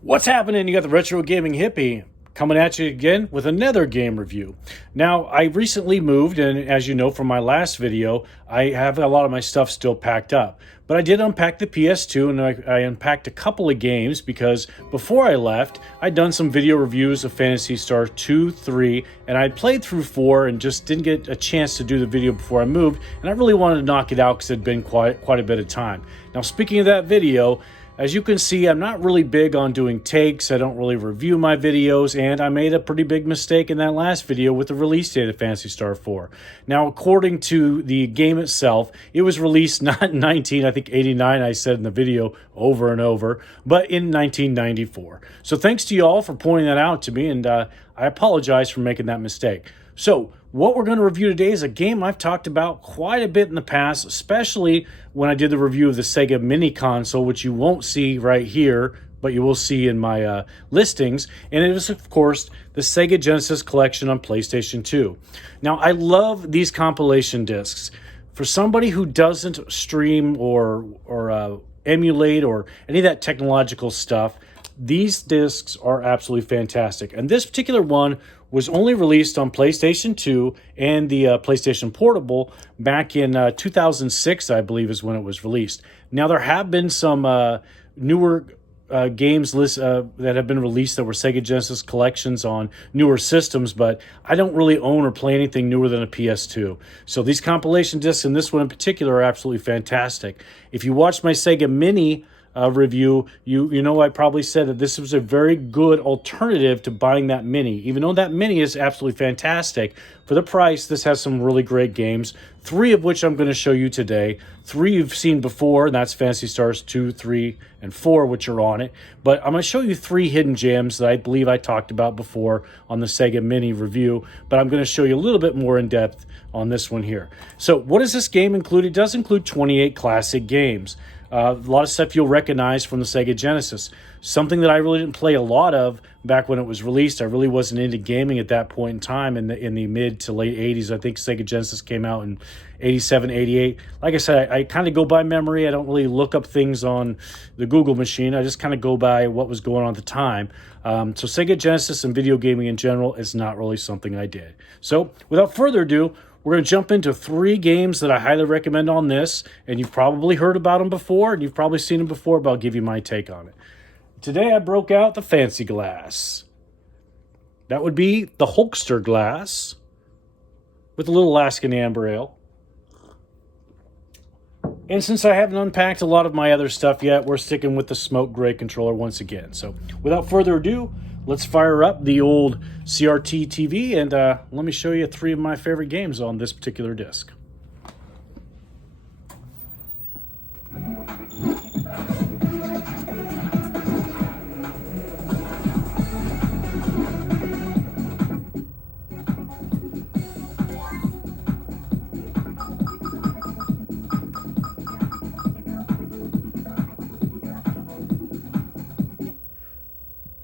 What's happening? You got the Retro Gaming Hippie coming at you again with another game review. Now, I recently moved, and as you know from my last video, I have a lot of my stuff still packed up. But I did unpack the PS2, and I unpacked a couple of games because before I left, I'd done some video reviews of Phantasy Star 2, 3, and I'd played through 4 and just didn't get a chance to do the video before I moved, and I really wanted to knock it out because it had been quite a bit of time. Now, speaking of that video, as you can see, I'm not really big on doing takes. I don't really review my videos, and I made a pretty big mistake in that last video with the release date of Phantasy Star 4. Now, according to the game itself, it was released not in 89, I said in the video over and over, but in 1994. So thanks to you all for pointing that out to me, and I apologize for making that mistake. So, what we're going to review today is a game I've talked about quite a bit in the past, especially when I did the review of the Sega Mini Console, which you won't see right here, but you will see in my listings. And it is, of course, the Sega Genesis Collection on PlayStation 2. Now, I love these compilation discs. For somebody who doesn't stream or emulate or any of that technological stuff, these discs are absolutely fantastic. And this particular one was only released on PlayStation 2 and the PlayStation Portable back in 2006, I believe is when it was released. Now, there have been some newer games that have been released that were Sega Genesis collections on newer systems, but I don't really own or play anything newer than a PS2. So these compilation discs, and this one in particular, are absolutely fantastic. If you watched my Sega Mini review, you know I probably said that this was a very good alternative to buying that Mini. Even though that Mini is absolutely fantastic, for the price, this has some really great games, 3 of which I'm going to show you today. 3 you've seen before, and that's Phantasy Stars 2, 3, and 4, which are on it. But I'm going to show you 3 hidden gems that I believe I talked about before on the Sega Mini review, but I'm going to show you a little bit more in depth on this one here. So what does this game include? It does include 28 classic games. A lot of stuff you'll recognize from the Sega Genesis. Something that I really didn't play a lot of back when it was released. I really wasn't into gaming at that point in time in the mid to late 80s. I think Sega Genesis came out in 87, 88. Like I said, I kind of go by memory. I don't really look up things on the Google machine. I just kind of go by what was going on at the time. So Sega Genesis and video gaming in general is not really something I did. So without further ado, we're going to jump into 3 games that I highly recommend on this, and you've probably heard about them before, and you've probably seen them before, but I'll give you my take on it. Today I broke out the fancy glass. That would be the Hulkster glass with a little Alaskan Amber Ale. And since I haven't unpacked a lot of my other stuff yet, we're sticking with the Smoke Gray controller once again. So without further ado, let's fire up the old CRT TV and let me show you 3 of my favorite games on this particular disc.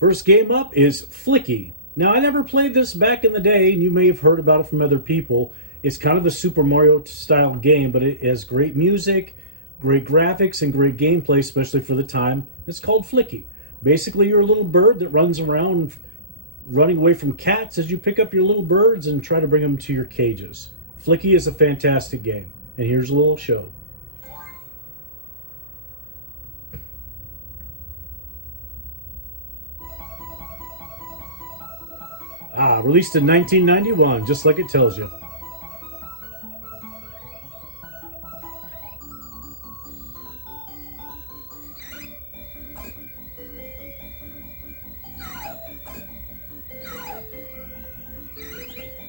First game up is Flicky. Now, I never played this back in the day, and you may have heard about it from other people. It's kind of a Super Mario-style game, but it has great music, great graphics, and great gameplay, especially for the time. It's called Flicky. Basically, you're a little bird that runs around running away from cats as you pick up your little birds and try to bring them to your cages. Flicky is a fantastic game, and here's a little show. Released in 1991, just like it tells you.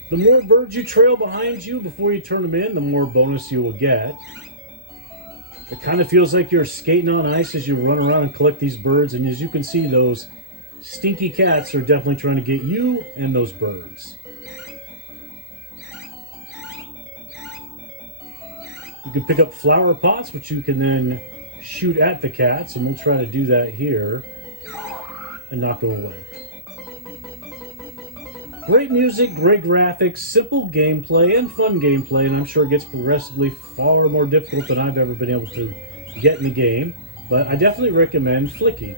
The more birds you trail behind you before you turn them in, the more bonus you will get. It kind of feels like you're skating on ice as you run around and collect these birds, and as you can see, those stinky cats are definitely trying to get you and those birds. You can pick up flower pots, which you can then shoot at the cats, and we'll try to do that here and knock them away. Great music, great graphics, simple gameplay, and fun gameplay, and I'm sure it gets progressively far more difficult than I've ever been able to get in the game, but I definitely recommend Flicky.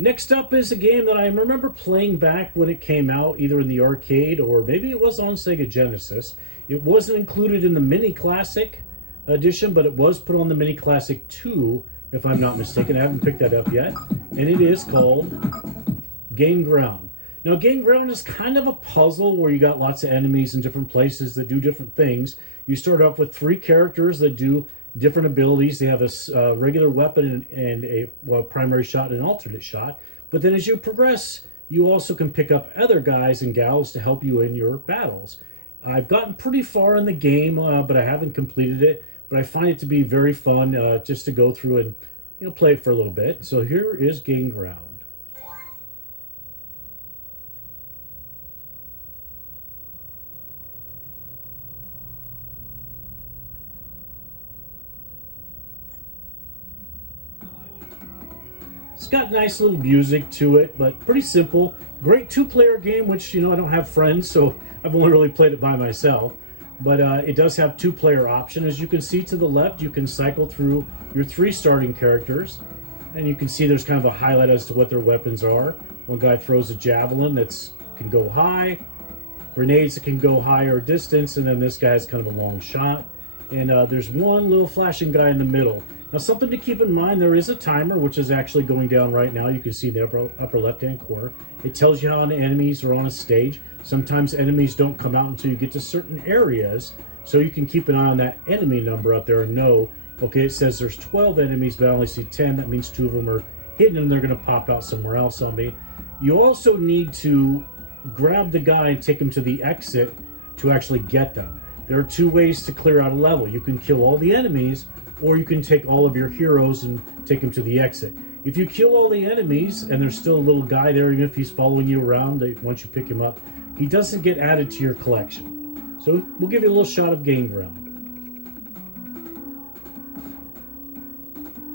Next up is a game that I remember playing back when it came out, either in the arcade or maybe it was on Sega Genesis. It wasn't included in the Mini Classic edition, but it was put on the Mini Classic 2, if I'm not mistaken. I haven't picked that up yet. And it is called Game Ground. Now, Game Ground is kind of a puzzle where you got lots of enemies in different places that do different things. You start off with 3 characters that do different abilities. They have a regular weapon and a primary shot and an alternate shot. But then as you progress, you also can pick up other guys and gals to help you in your battles. I've gotten pretty far in the game, but I haven't completed it. But I find it to be very fun just to go through and play it for a little bit. So here is Game Ground. It's got nice little music to it, but pretty simple. Great 2-player game, which, I don't have friends, so I've only really played it by myself. But it does have 2-player option. As you can see to the left, you can cycle through your 3 starting characters. And you can see there's kind of a highlight as to what their weapons are. One guy throws a javelin that can go high, grenades that can go higher distance, and then this guy has kind of a long shot. And there's one little flashing guy in the middle. Now, something to keep in mind, there is a timer, which is actually going down right now. You can see in the upper left-hand corner. It tells you how many enemies are on a stage. Sometimes enemies don't come out until you get to certain areas, so you can keep an eye on that enemy number up there and know, okay, it says there's 12 enemies, but I only see 10. That means 2 of them are hidden and they're going to pop out somewhere else on me. You also need to grab the guy and take him to the exit to actually get them. There are 2 ways to clear out a level. You can kill all the enemies, or you can take all of your heroes and take them to the exit. If you kill all the enemies and there's still a little guy there, even if he's following you around, once you pick him up, he doesn't get added to your collection. So we'll give you a little shot of Game Ground.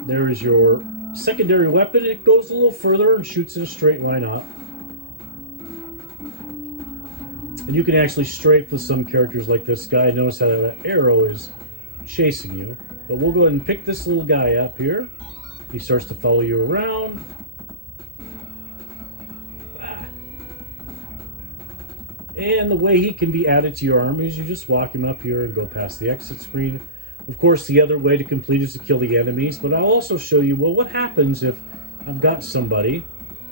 There is your secondary weapon. It goes a little further and shoots in a straight line up. And you can actually strafe with some characters like this guy. Notice how that arrow is chasing you. But we'll go ahead and pick this little guy up here. He starts to follow you around. And the way he can be added to your army is you just walk him up here and go past the exit screen. Of course, the other way to complete is to kill the enemies, but I'll also show you, well, what happens if I've got somebody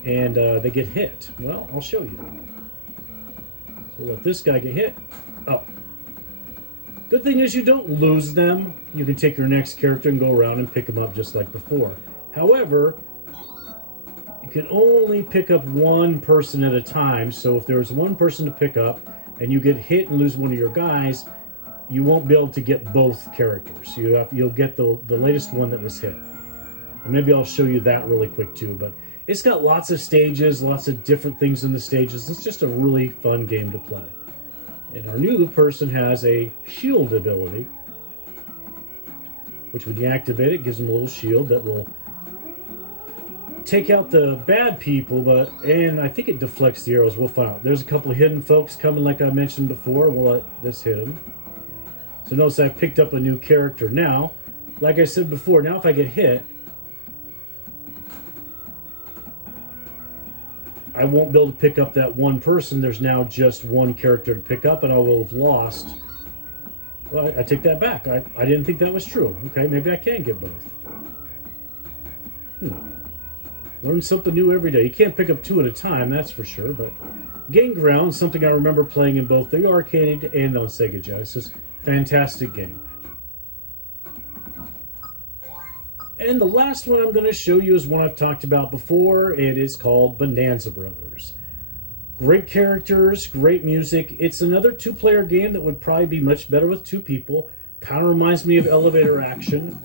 and they get hit? Well, I'll show you. So we'll let this guy get hit. Oh. Good thing is you don't lose them. You can take your next character and go around and pick them up just like before. However, you can only pick up one person at a time. So if there's one person to pick up and you get hit and lose one of your guys, you won't be able to get both characters. You'll get the latest one that was hit. And maybe I'll show you that really quick too. But it's got lots of stages, lots of different things in the stages. It's just a really fun game to play. And our new person has a shield ability, which when you activate it, gives them a little shield that will take out the bad people, and I think it deflects the arrows. We'll find out. There's a couple of hidden folks coming, like I mentioned before. We'll let this hit them. So notice I picked up a new character. Now, like I said before, now if I get hit, I won't be able to pick up that one person. There's now just one character to pick up, and I will have lost. Well, I take that back. I didn't think that was true. Okay, maybe I can get both. Learn something new every day. You can't pick up 2 at a time, that's for sure, but Game Ground, something I remember playing in both the arcade and on Sega Genesis. Fantastic game. And the last one I'm going to show you is one I've talked about before. It is called Bonanza Brothers. Great characters, great music. It's another 2-player game that would probably be much better with 2 people. Kind of reminds me of Elevator Action.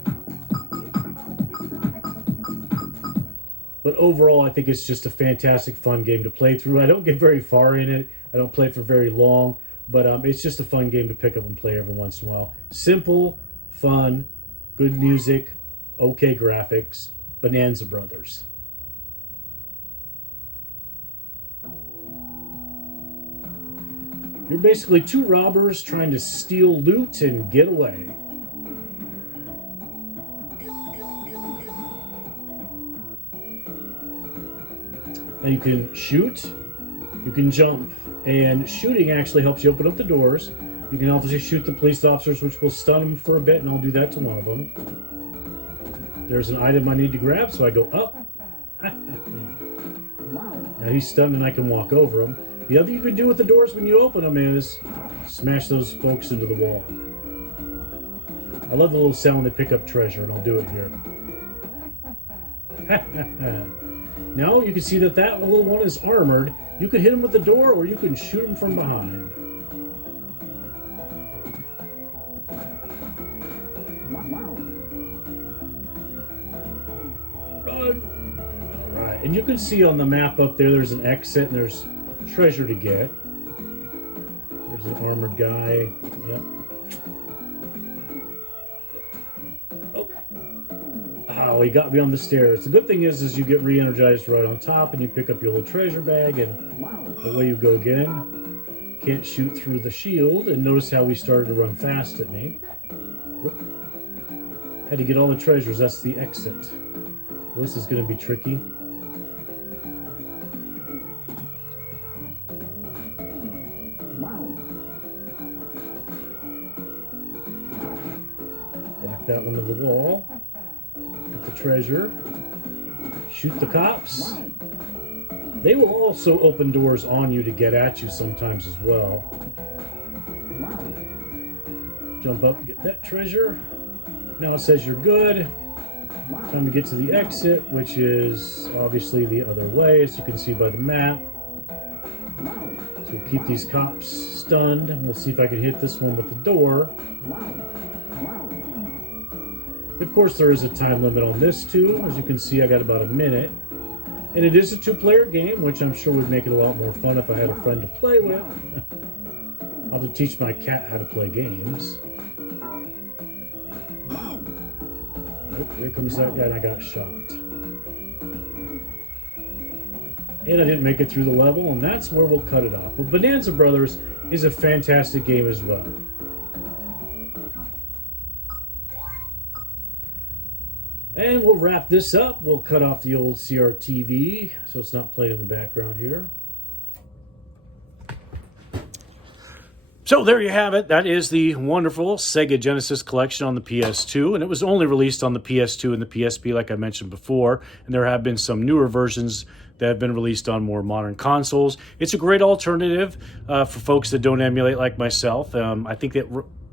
But overall, I think it's just a fantastic, fun game to play through. I don't get very far in it. I don't play it for very long. But it's just a fun game to pick up and play every once in a while. Simple, fun, good music, okay graphics. Bonanza Brothers. You're basically 2 robbers trying to steal loot and get away. And you can shoot, you can jump, and shooting actually helps you open up the doors. You can obviously shoot the police officers, which will stun them for a bit, and I'll do that to one of them. There's an item I need to grab, so I go up. Now he's stunned and I can walk over him. The other you can do with the doors when you open them is smash those folks into the wall. I love the little sound when they pick up treasure, and I'll do it here. Now you can see that that little one is armored. You can hit him with the door, or you can shoot him from behind. Run! Alright, and you can see on the map up there, there's an exit and there's treasure to get. There's an armored guy. Yep. Oh, he got me on the stairs. The good thing is you get re-energized right on top, and you pick up your little treasure bag, and away you go again. Can't shoot through the shield, and notice how he started to run fast at me. Yep. Had to get all the treasures. That's the exit. Well, this is going to be tricky. Whack that one to the wall. Get the treasure. Shoot the cops. They will also open doors on you to get at you sometimes as well. Jump up and get that treasure. Now it says you're good. Time to get to the exit, which is obviously the other way, as you can see by the map. So we'll keep these cops stunned. We'll see if I can hit this one with the door. Of course, there is a time limit on this too. As you can see, I got about a minute. And it is a two-player game, which I'm sure would make it a lot more fun if I had a friend to play with. I'll have to teach my cat how to play games. Oh, here comes that guy, and I got shot. And I didn't make it through the level, and that's where we'll cut it off. But Bonanza Brothers is a fantastic game as well. And we'll wrap this up. We'll cut off the old CRTV so it's not playing in the background here. So there you have it. That is the wonderful Sega Genesis collection on the PS2. And it was only released on the PS2 and the PSP, like I mentioned before. And there have been some newer versions that have been released on more modern consoles. It's a great alternative for folks that don't emulate like myself. I think that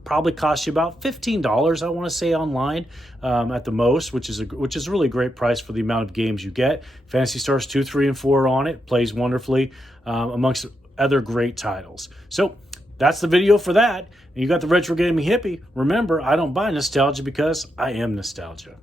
probably costs you about $15, I want to say, online at the most, which is a really great price for the amount of games you get. Phantasy Stars 2, 3, and 4 are on it. Plays wonderfully amongst other great titles. So that's the video for that. And you got the Retro Gaming Hippie. Remember, I don't buy nostalgia because I am nostalgia.